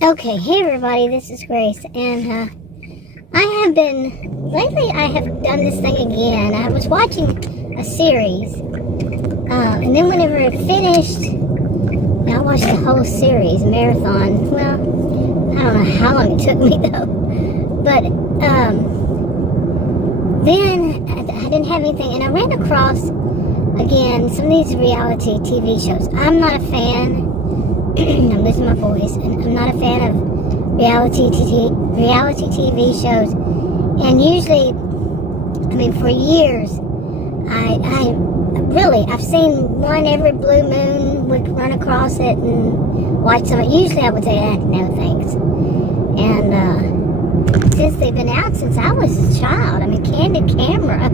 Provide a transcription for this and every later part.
Okay, hey everybody, this is Grace, and lately I have done this thing again. I was watching a series, and then whenever it finished, I watched the whole series, marathon. Well, I don't know how long it took me though, but then I didn't have anything, and I ran across, again, some of these reality TV shows. I'm not a fan. I'm losing my voice, and I'm not a fan of reality TV shows. And usually, I mean, for years, I've seen one every blue moon, would run across it and watch some. Usually, I would say, no thanks. And since they've been out since I was a child, I mean, Candid Camera.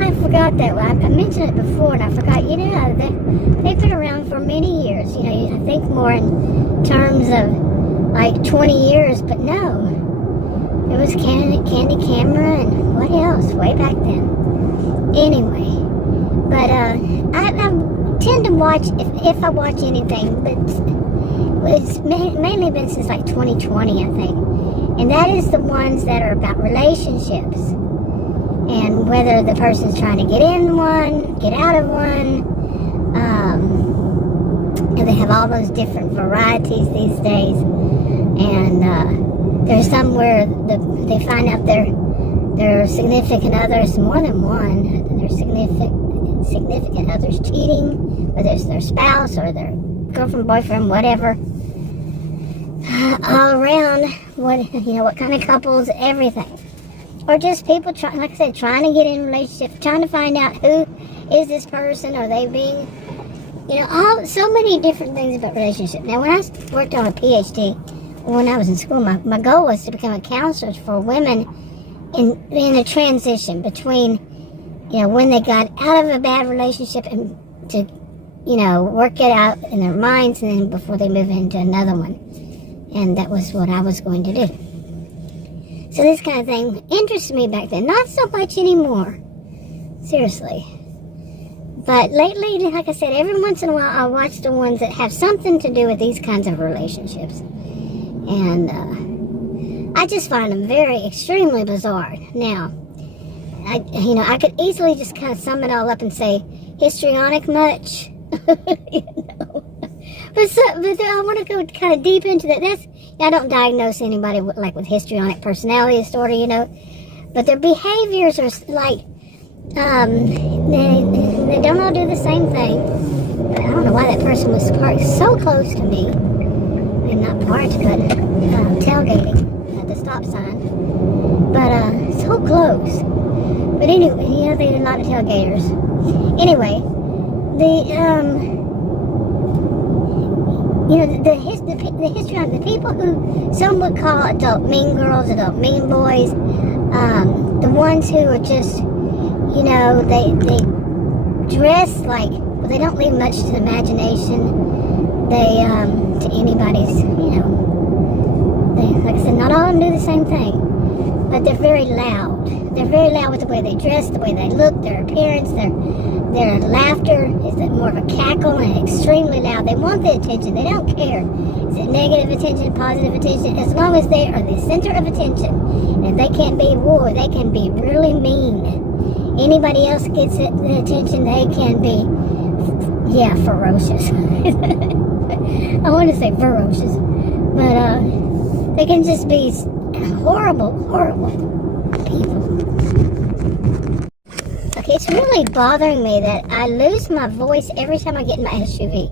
I forgot that. I mentioned it before, and I forgot. They've been around for many years. I think more in terms of like 20 years, but no. It was Candid Camera, and what else? Way back then. Anyway, but I tend to watch, if I watch anything, but it's mainly been since like 2020, I think. And that is the ones that are about relationships. And whether the person's trying to get in one, get out of one, and they have all those different varieties these days. And there's some where they find out their significant others, more than one, their significant others cheating, whether it's their spouse or their girlfriend, boyfriend, whatever. All around, what kind of couples, everything. Or just people trying to get in a relationship, trying to find out who is this person, are they being, so many different things about relationships. Now, when I worked on a PhD, when I was in school, my goal was to become a counselor for women in a transition between, when they got out of a bad relationship and to, work it out in their minds, and then before they move into another one. And that was what I was going to do. So this kind of thing interested me back then. Not so much anymore. Seriously. But lately, like I said, every once in a while I watch the ones that have something to do with these kinds of relationships. And I just find them extremely bizarre. Now, I could easily just kind of sum it all up and say, histrionic much? But I want to go kind of deep into that. I don't diagnose anybody with histrionic personality disorder, but their behaviors are like, they don't all do the same thing. But I don't know why that person was parked so close to me, and not parked, but tailgating at the stop sign. But so close. But anyway, they're not tailgaters. Anyway, the history of the people who some would call adult mean girls, adult mean boys, the ones who are just, they dress like, well, they don't leave much to imagination. They, to anybody's, like I said, not all of them do the same thing, but they're very loud. They're very loud with the way they dress, the way they look, their appearance, their laughter is more of a cackle and extremely loud. They want the attention. They don't care. Is it negative attention, positive attention? As long as they are the center of attention. And if they can't be they can be really mean. Anybody else gets the attention, they can be, ferocious. I want to say ferocious. But they can just be horrible, horrible people. Okay, it's really bothering me that I lose my voice every time I get in my SUV.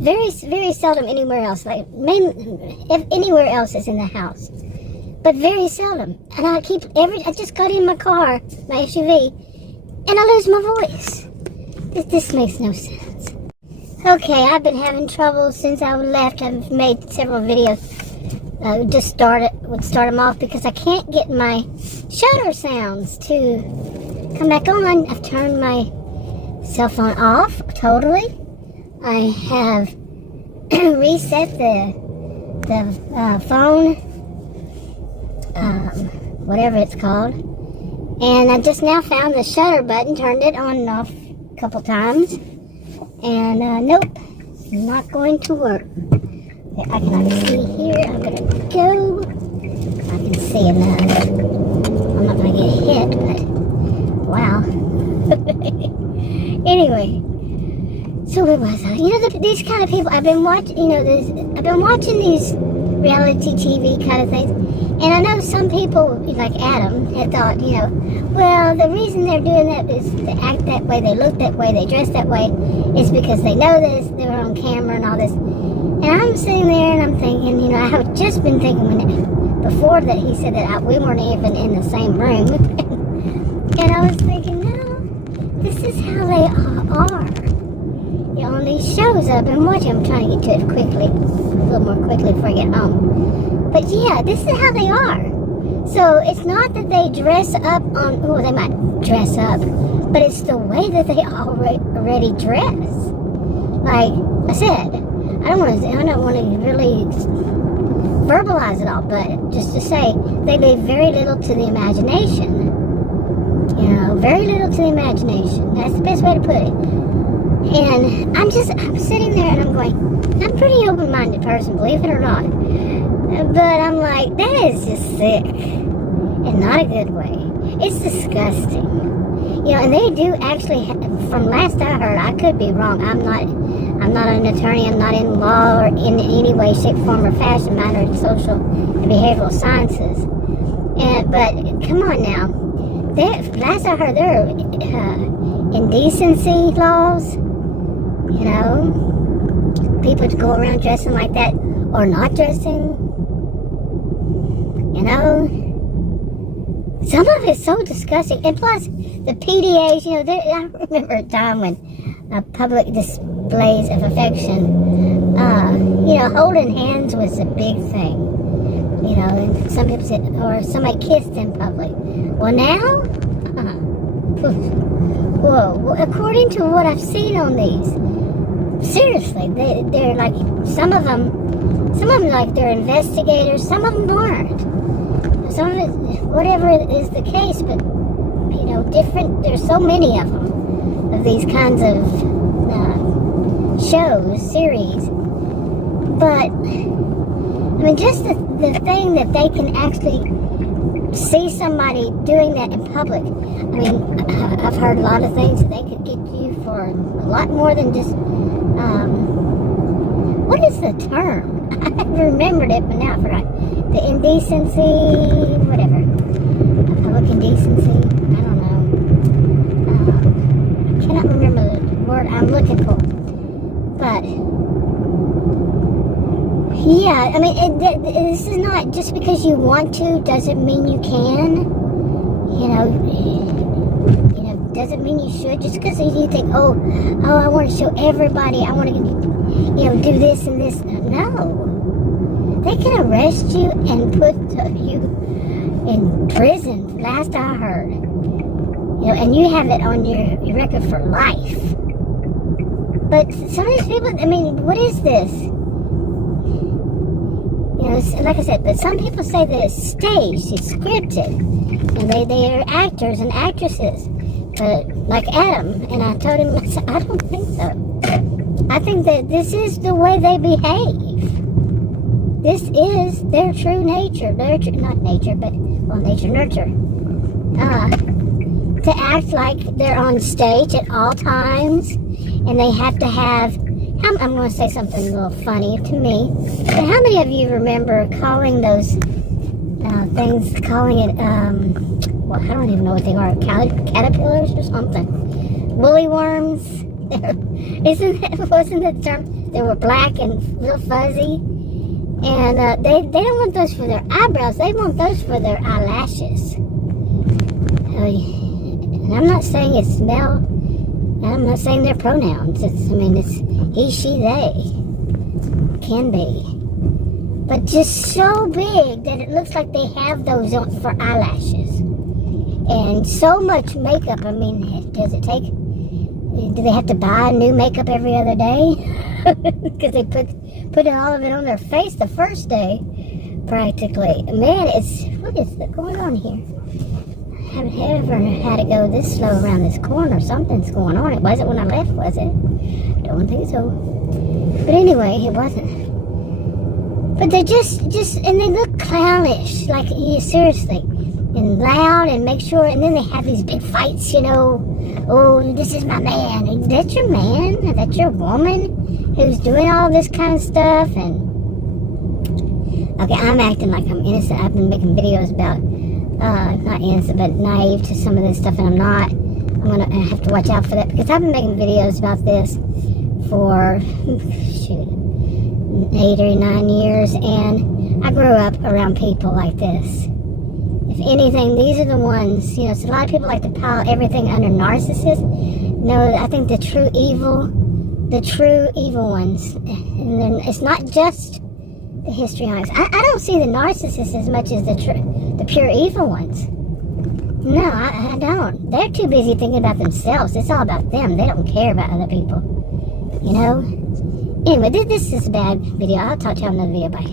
Very, very seldom anywhere else. If anywhere else is in the house, but very seldom. And I just got in my car, my SUV, and I lose my voice. This makes no sense. Okay, I've been having trouble since I left. I've made several videos. Would start them off because I can't get my shutter sounds to come back on. I've turned my cell phone off totally. I have reset the phone, whatever it's called, and I just now found the shutter button, turned it on and off a couple times, and nope, not going to work. I cannot see here. these kind of people, I've been watching, I've been watching these reality TV kind of things, and I know some people, like Adam, had thought, well, the reason they're doing that is to act that way, they look that way, they dress that way, is because they know this, they're on camera and all this. And I'm sitting there and I'm thinking, I have just been thinking before that he said that we weren't even in the same room. And I was thinking, no, this is how they are. On these shows I've been watching, I'm trying to get to it quickly, a little more quickly before I get home. But yeah, this is how they are. So it's not that they dress up they might dress up, but it's the way that they already dress. Like I said, I don't want to really verbalize it all, but just to say, they leave very little to the imagination. Very little to the imagination. That's the best way to put it. And I'm sitting there and I'm going, I'm a pretty open-minded person, believe it or not. But I'm like, that is just sick. And not a good way. It's disgusting. And they do actually, from last I heard, I could be wrong. I'm not an attorney, I'm not in law or in any way, shape, form, or fashion, minor in social and behavioral sciences. But come on now. Last I heard, there are indecency laws. People to go around dressing like that or not dressing. Some of it's so disgusting. And plus, the PDAs, I remember a time when public displays of affection, holding hands was a big thing. And some people said, or somebody kissed in public. Well, now, whoa, according to what I've seen on these, seriously, they're like, some of them like they're investigators, some of them aren't. Some of it, whatever is the case, but, different, there's so many of them, of these kinds of shows, series. But, just the thing that they can actually see somebody doing that in public. I've heard a lot of things that they could get you for a lot more than just, what is the term? I remembered it, but now I forgot. The indecency, whatever. Public indecency, I don't know. I cannot remember the word I'm looking for. But, yeah, this is not just because you want to, doesn't mean you can. Doesn't mean you should. Just because you think, oh, I want to show everybody, I want to, do this and this. No. They can arrest you and put you in prison, last I heard. And you have it on your record for life. But some of these people, what is this? Like I said, but some people say that it's staged, it's scripted, and they are actors and actresses. But like Adam, and I told him, I don't think so. I think that this is the way they behave. This is their true nature. Not nature, but, nature, nurture. To act like they're on stage at all times, and they have to have, I'm going to say something a little funny to me, but how many of you remember calling those things, I don't even know what they are, caterpillars or something, woolly worms? Wasn't that the term? They were black and real fuzzy. And they don't want those for their eyebrows. They want those for their eyelashes. And I'm not saying it's male. I'm not saying their pronouns. It's he, she, they. Can be. But just so big that it looks like they have those on for eyelashes. And so much makeup. Does it take... Do they have to buy new makeup every other day? Because they put all of it on their face the first day, practically. Man, what is going on here? I haven't ever had to go this slow around this corner. Something's going on. It wasn't when I left, was it? Don't think so. But anyway, it wasn't. But they're just, and they look clownish, like, seriously, and loud, and make sure, and then they have these big fights, oh, this is my man. That's your man? That's your woman? who's doing all this kind of stuff. And okay, I'm acting like I'm innocent. I've been making videos about not innocent, but naive to some of this stuff, and I'm not. I'm gonna have to watch out for that, because I've been making videos about this for 8 or 9 years, and I grew up around people like this. If anything, these are the ones, so a lot of people like to pile everything under narcissists. No, I think the true evil ones, and then it's not just the histrionics. I don't see the narcissists as much as the pure evil ones. No, I don't. They're too busy thinking about themselves. It's all about them. They don't care about other people. Anyway, this is a bad video. I'll talk to you on another video. Bye.